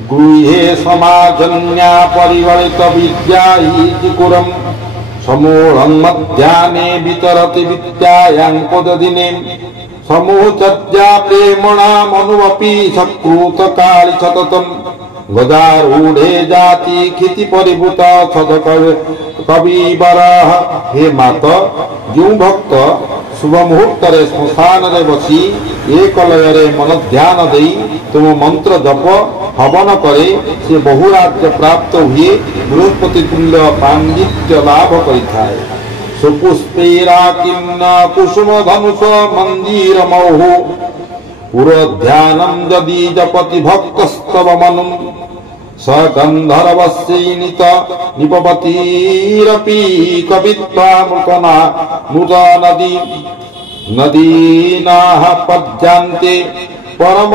गृहे समाजन्या परिगणित विद्याहीतिकुरम् समूढं मध्याह्ने वितरति विद्यायां पददिने समूचर्या प्रेमणा मनुवपि सकृतकालि सततम् गदारूढे जाति क्षिति परिभूत कविवरः। हे मात, जो भक्त शुभ मुहूर्त श्मशान रे बसी एक लय मन ध्यान दे तुम मंत्र जप हवन करे से बहुराज्य प्राप्त हुए बृहस्पति तुल्य पांडित्य लाभ करिथाय। सुपुष्पेराकिन्न कुसुम धनुष मंदिर मौहु पुरोध्यानम यदि जपति भक्तस्तव मनुम् स गंधर्वस्यैनित निपपतिरपि कवित्वामृतना मृता नदीनाः पद्यांते परम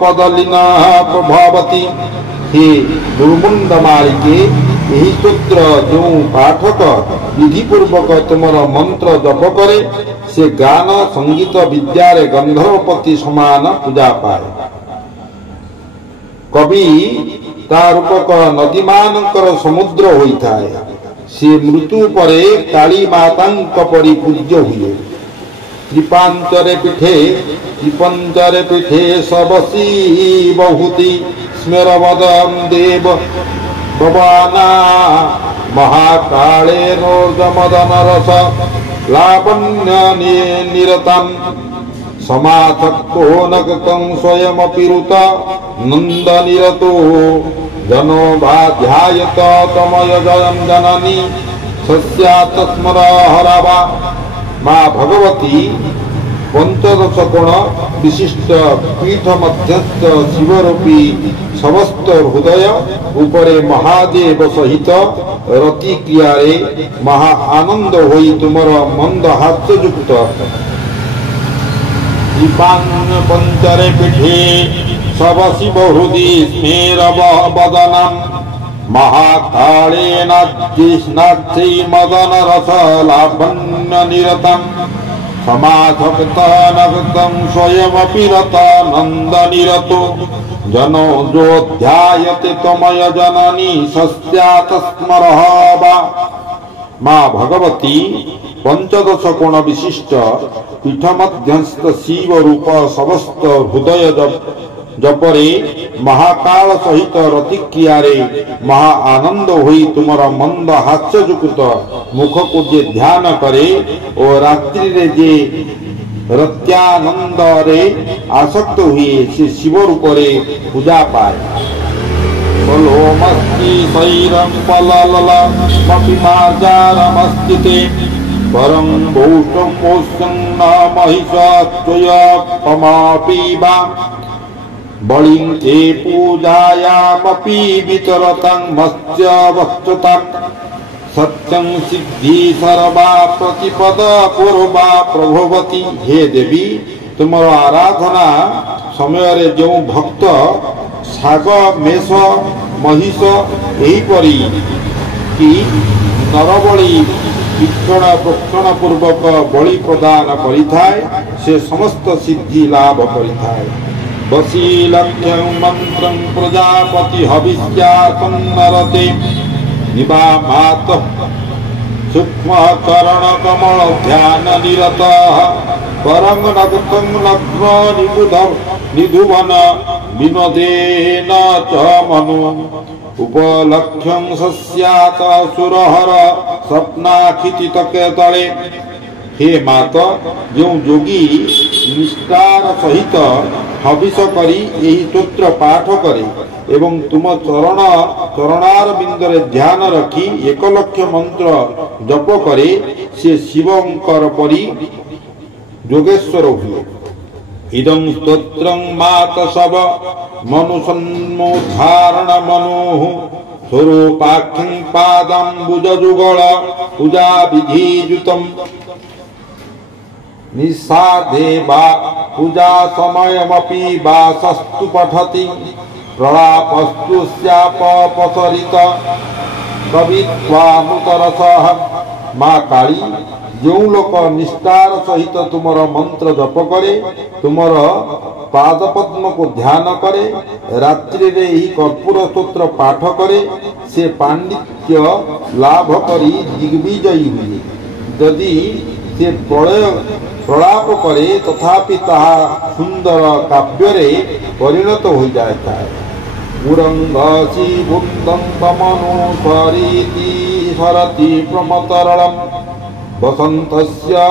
पदलिनाः प्रभावती। हे दुर्मुंड मालिके, यही सूत्र जो पाठक विधि पूर्वक तुमर मंत्र जप करे से गान संगीत विद्यारे गंधर्वपति समान पूजा पाए। कवि ता रूपक नदी मानकर समुद्र होइथाए। से मृत्यु परे काली मातांक परि पूज्य हुए। त्रिपांचरे पीठे सबसी बहुति स्मेरवदं देव भवाना महाकाले नोर्जमदन रस लावण्य निरतम् समासक्तो नगतं स्वयमपि रुत नन्दनिरतो जनो बाध्यायत तमय जयं जननी सस्यात् स्मरहरवा। माँ भगवती पंचदश कोण विशिष्ट पीठ मध्यस्थ शिवरूपी समस्त हृदय उपरे महादेव सहित रति क्रियारे महा आनंद होई तुमर मंद हास्ययुक्त दीपांग पंचरे पीठे सबसी बहुहृदि स्मेरवदनं महाकाले नाच्यै मदन रस लावण्य निरतम् समासक्तं स्वयमपि रत नन्दनिरतो जनो जोध्यायते त्वमय जननी सस्यात् स्मरः वा। माँ भगवती पंचदश कोण विशिष्ट पीठ मध्यस्थ शिव रूप समस्त हृदय जपरे महाकाल सहित रतिक्रियारे महा आनंद होई तुमर मंद हास्ययुक्त मुख को जे ध्यान करे और रात्रि रे जे रत्यानंद रे आसक्त हुए से शिव रूप रे पूजा पाए। पलोमस्ति शैरं पललमपि मार्जारमस्तिते परं भूष्टपोष्यं न महिषत्वयपमापि वा। बलिं ते पूजायामपि वितरतं मत्स्य वस्तुतं सत्यं सिद्धि सर्वा प्रतिपद पूर्वा प्रभवती। हे देवी, तुमर आराधना समय रे जो भक्त साग मेष महिष एहीपरि कि नरबली विक्षण प्रोक्षण पूर्वक बलि प्रदान करिथाय से समस्त सिद्धि लाभ करिथाय। वसी लक्ष्यं मंत्रं प्रजापति हविष्यासन्नरते निवामात सूक्ष्म चरण कमल ध्यान निरतः परं नगतं नग्न निधुवन विनोदेन च मनु उपलक्ष्यं सस्यात सुरहर स्वप्नाखितितके तले। हे मात, जो योगी निष्ठार सहित हविष करी यही स्तोत्र पाठ करे एवं तुम चरणार बिंदरे ध्यान रखी 1 लक्ष मंत्र जप करे से शिवंकर परी योगेश्वर हुए। इदं स्तोत्रं मात सब मनुसन्मुद्धारण मनोः स्वरूपाख्यं पादाम्बुजजुगल पूजा विधियुतम् निस्साधे वा पूजा समयमपि वासस्तु पठति प्रलापस्तु स्यापपसरित कवित्वामृतरसः। माँ काली, जो लोक निष्ठार सहित तुमर मंत्र जप करे, तुमर पाद पद्म को ध्यान करे, रात्रि रे ही कर्पूर स्तोत्र पाठ करे, से पांडित्य लाभ करी दिग्विजयी हुए। यदि से प्रलाप करे तथापि ताहा सुंदर काव्य रे परिणत हो जाता है। मुरंगासी बुंदं तमनुसरीति सरति प्रमतरलम वसंतस्य